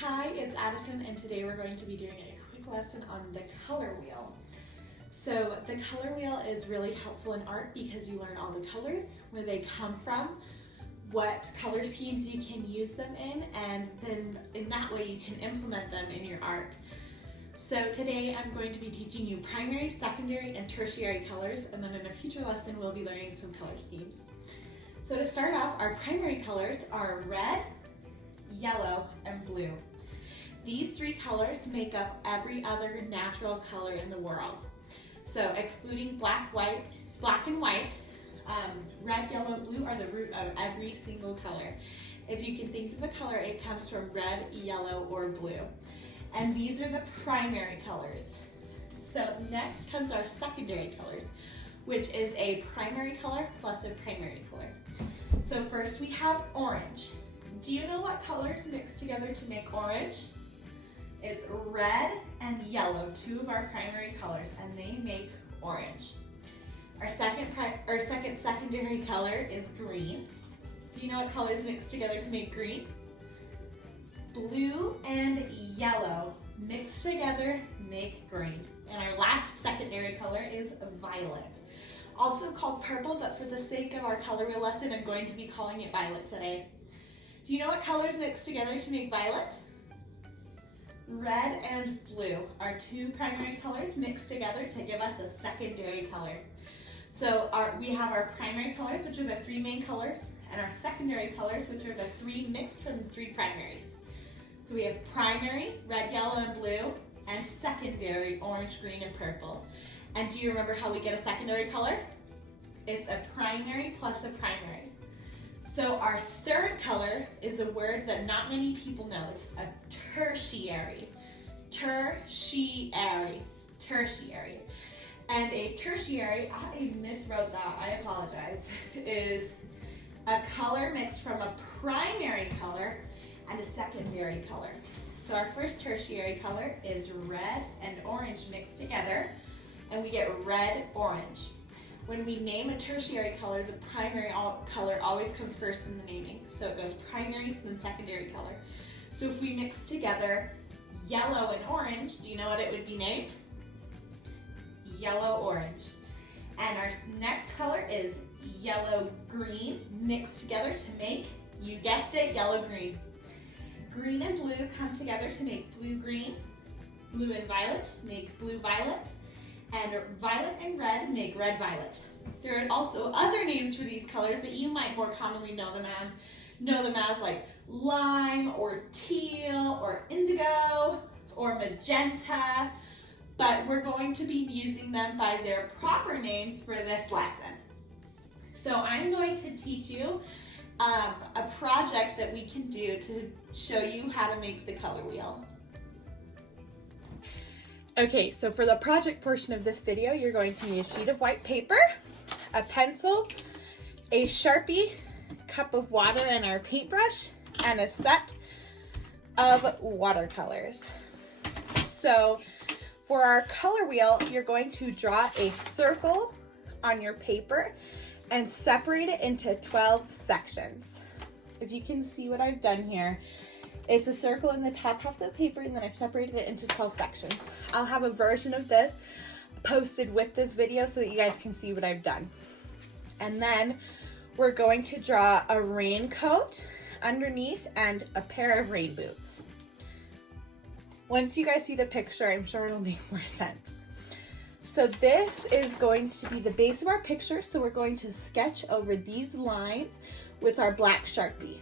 Hi, it's Addison, and today we're going to be doing a quick lesson on the color wheel. So the color wheel is really helpful in art because you learn all the colors, where they come from, what color schemes you can use them in, and then in that way you can implement them in your art. So today I'm going to be teaching you primary, secondary, and tertiary colors, and then in a future lesson we'll be learning some color schemes. So to start off, our primary colors are red, yellow, and blue. These three colors make up every other natural color in the world. So excluding black and white, red, yellow, and blue are the root of every single color. If you can think of a color, it comes from red, yellow, or blue. And these are the primary colors. So next comes our secondary colors, which is a primary color plus a primary color. So first we have orange. Do you know what colors mix together to make orange? It's red and yellow, two of our primary colors, and they make orange. Our second secondary color is green. Do you know what colors mix together to make green? Blue and yellow mixed together make green. And our last secondary color is violet. Also called purple, but for the sake of our color wheel lesson, I'm going to be calling it violet today. Do you know what colors mix together to make violet? Red and blue are two primary colors mixed together to give us a secondary color. So we have our primary colors, which are the three main colors, and our secondary colors, which are the three mixed from the three primaries. So we have primary, red, yellow, and blue, and secondary, orange, green, and purple. And do you remember how we get a secondary color? It's a primary plus a primary. So our third color is a word that not many people know. It's a tertiary. Tertiary. Tertiary. And a tertiary, I miswrote that, I apologize, is a color mixed from a primary color and a secondary color. So our first tertiary color is red and orange mixed together, and we get red-orange. When we name a tertiary color, the primary color always comes first in the naming. So it goes primary, then secondary color. So if we mix together yellow and orange, do you know what it would be named? Yellow-orange. And our next color is yellow-green mixed together to make, you guessed it, yellow-green. Green and blue come together to make blue-green. Blue and violet make blue-violet. And violet and red make red-violet. There are also other names for these colors that you might more commonly know them as like lime or teal or indigo or magenta, but we're going to be using them by their proper names for this lesson. So I'm going to teach you a project that we can do to show you how to make the color wheel. Okay, so for the project portion of this video, you're going to need a sheet of white paper, a pencil, a Sharpie, cup of water and our paintbrush, and a set of watercolors. So for our color wheel, you're going to draw a circle on your paper and separate it into 12 sections. If you can see what I've done here, it's a circle in the top half of the paper, and then I've separated it into 12 sections. I'll have a version of this posted with this video so that you guys can see what I've done. And then we're going to draw a raincoat underneath and a pair of rain boots. Once you guys see the picture, I'm sure it'll make more sense. So this is going to be the base of our picture, so we're going to sketch over these lines with our black Sharpie.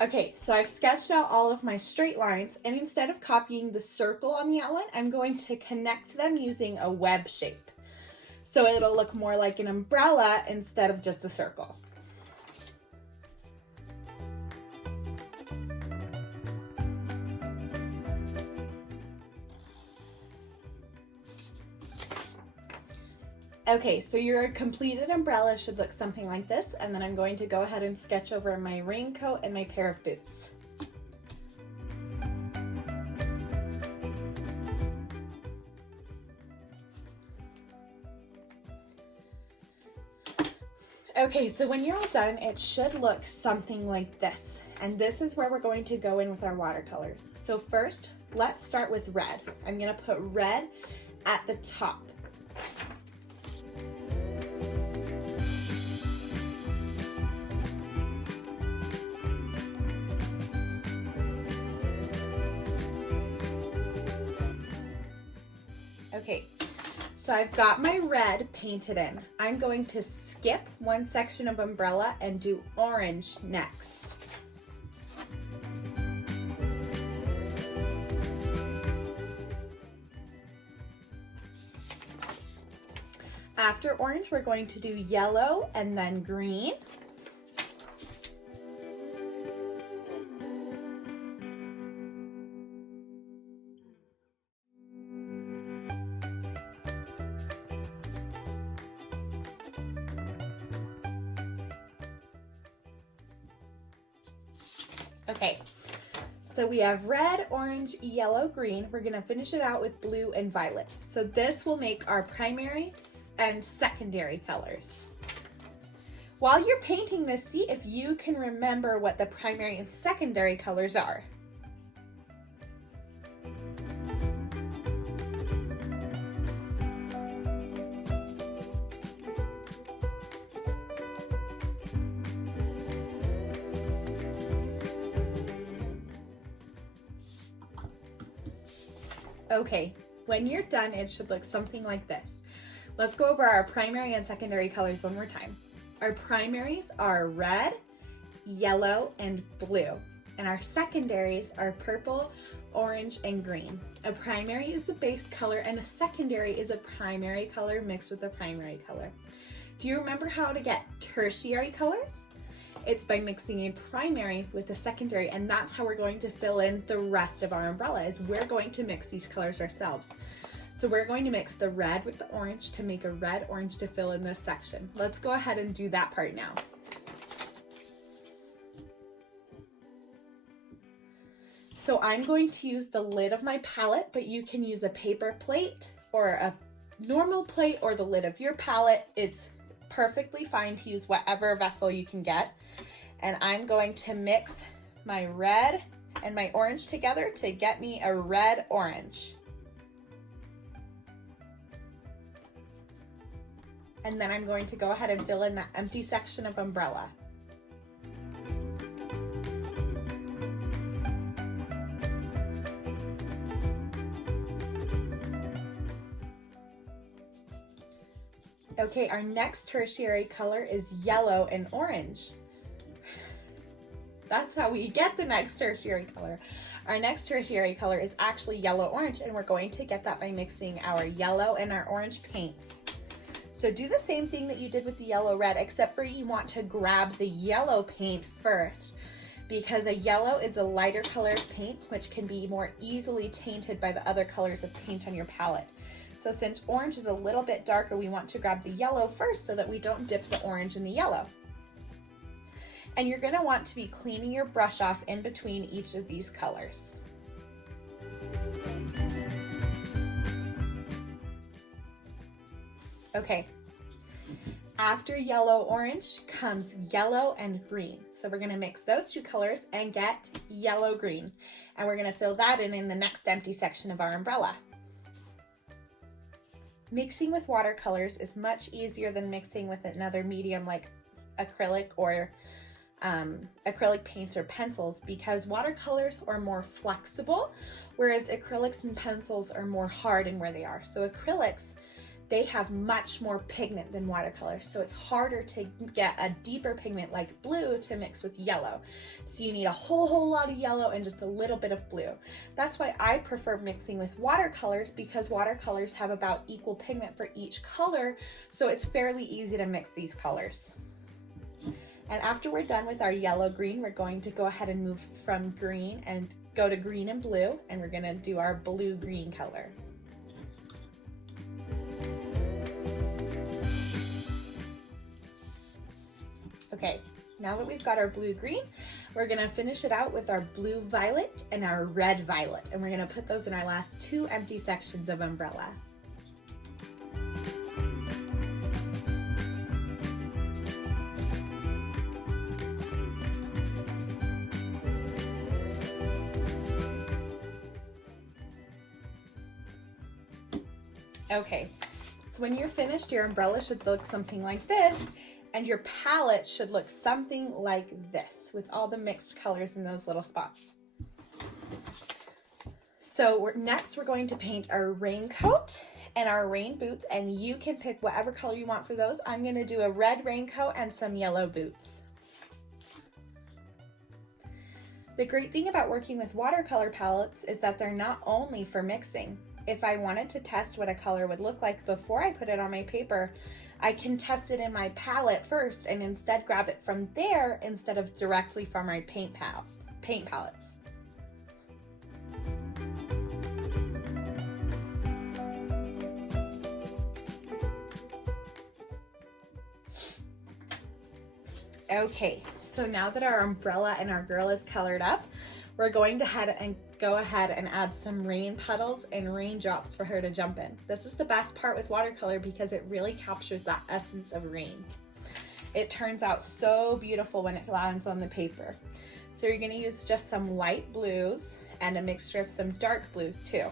Okay, so I've sketched out all of my straight lines, and instead of copying the circle on the outline, I'm going to connect them using a web shape. So it'll look more like an umbrella instead of just a circle. Okay, so your completed umbrella should look something like this, and then I'm going to go ahead and sketch over my raincoat and my pair of boots. Okay, so when you're all done, it should look something like this. And this is where we're going to go in with our watercolors. So first, let's start with red. I'm gonna put red at the top. Okay, so I've got my red painted in. I'm going to skip one section of umbrella and do orange next. After orange, we're going to do yellow and then green. Okay, so we have red, orange, yellow, green. We're gonna finish it out with blue and violet. So this will make our primary and secondary colors. While you're painting this, see if you can remember what the primary and secondary colors are. Okay, when you're done, it should look something like this. Let's go over our primary and secondary colors one more time. Our primaries are red, yellow, and blue. And our secondaries are purple, orange, and green. A primary is the base color and a secondary is a primary color mixed with a primary color. Do you remember how to get tertiary colors? It's by mixing a primary with a secondary, and that's how we're going to fill in the rest of our umbrella, is we're going to mix these colors ourselves. So we're going to mix the red with the orange to make a red orange to fill in this section. Let's go ahead and do that part now. So I'm going to use the lid of my palette, but you can use a paper plate or a normal plate or the lid of your palette. It's perfectly fine to use whatever vessel you can get. And I'm going to mix my red and my orange together to get me a red orange. And then I'm going to go ahead and fill in that empty section of umbrella. Okay, our next tertiary color is yellow and orange. That's how we get the next tertiary color. Our next tertiary color is actually yellow-orange, and we're going to get that by mixing our yellow and our orange paints. So do the same thing that you did with the yellow-red, except for you want to grab the yellow paint first, because a yellow is a lighter color of paint, which can be more easily tainted by the other colors of paint on your palette. So since orange is a little bit darker, we want to grab the yellow first so that we don't dip the orange in the yellow. And you're going to want to be cleaning your brush off in between each of these colors. Okay, after yellow-orange comes yellow and green. So we're going to mix those two colors and get yellow-green. And we're going to fill that in the next empty section of our umbrella. Mixing with watercolors is much easier than mixing with another medium like acrylic or acrylic paints or pencils, because watercolors are more flexible, whereas acrylics and pencils are more hard in where they are. So acrylics, they have much more pigment than watercolors, so it's harder to get a deeper pigment like blue to mix with yellow. So you need a whole lot of yellow and just a little bit of blue. That's why I prefer mixing with watercolors, because watercolors have about equal pigment for each color, so it's fairly easy to mix these colors. And after we're done with our yellow-green, we're going to go ahead and move from green and go to green and blue, and we're gonna do our blue-green color. Okay, now that we've got our blue-green, we're gonna finish it out with our blue-violet and our red-violet, and we're gonna put those in our last two empty sections of umbrella. Okay, so when you're finished, your umbrella should look something like this, and your palette should look something like this with all the mixed colors in those little spots. So next we're going to paint our raincoat and our rain boots, and you can pick whatever color you want for those. I'm going to do a red raincoat and some yellow boots. The great thing about working with watercolor palettes is that they're not only for mixing. If I wanted to test what a color would look like before I put it on my paper, I can test it in my palette first and instead grab it from there instead of directly from my paint palettes. Okay, so now that our umbrella and our girl is colored up, we're going to go ahead and add some rain puddles and raindrops for her to jump in. This is the best part with watercolor because it really captures that essence of rain. It turns out so beautiful when it lands on the paper. So you're gonna use just some light blues and a mixture of some dark blues too.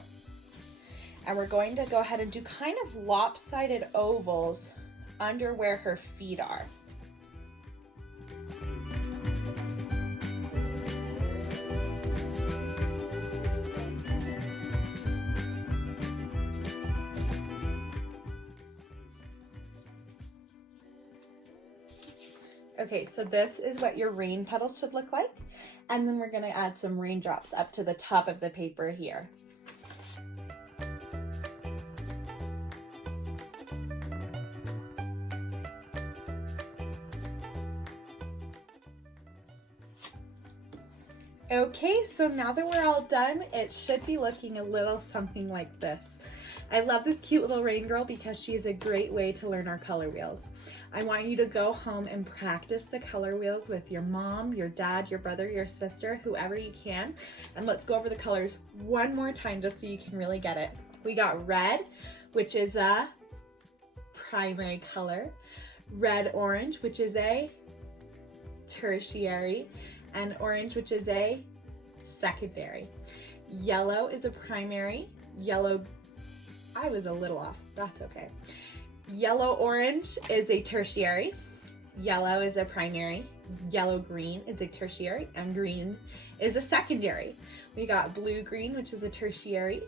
And we're going to go ahead and do kind of lopsided ovals under where her feet are. Okay, so this is what your rain puddles should look like. And then we're gonna add some raindrops up to the top of the paper here. Okay, so now that we're all done, it should be looking a little something like this. I love this cute little rain girl because she is a great way to learn our color wheels. I want you to go home and practice the color wheels with your mom, your dad, your brother, your sister, whoever you can. And let's go over the colors one more time just so you can really get it. We got red, which is a primary color. Red-orange, which is a tertiary. And orange, which is a secondary. Yellow is a primary. Yellow, I was a little off, that's okay. Yellow-orange is a tertiary. Yellow is a primary. Yellow-green is a tertiary, and green is a secondary. We got blue-green, which is a tertiary.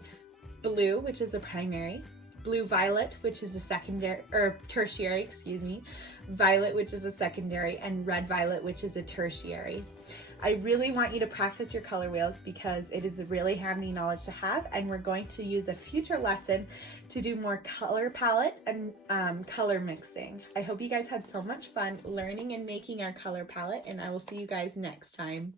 Blue, which is a primary. Blue-violet, which is a secondary, or tertiary, excuse me. Violet, which is a secondary, and red-violet, which is a tertiary. I really want you to practice your color wheels because it is a really handy knowledge to have, and we're going to use a future lesson to do more color palette and color mixing. I hope you guys had so much fun learning and making our color palette, and I will see you guys next time.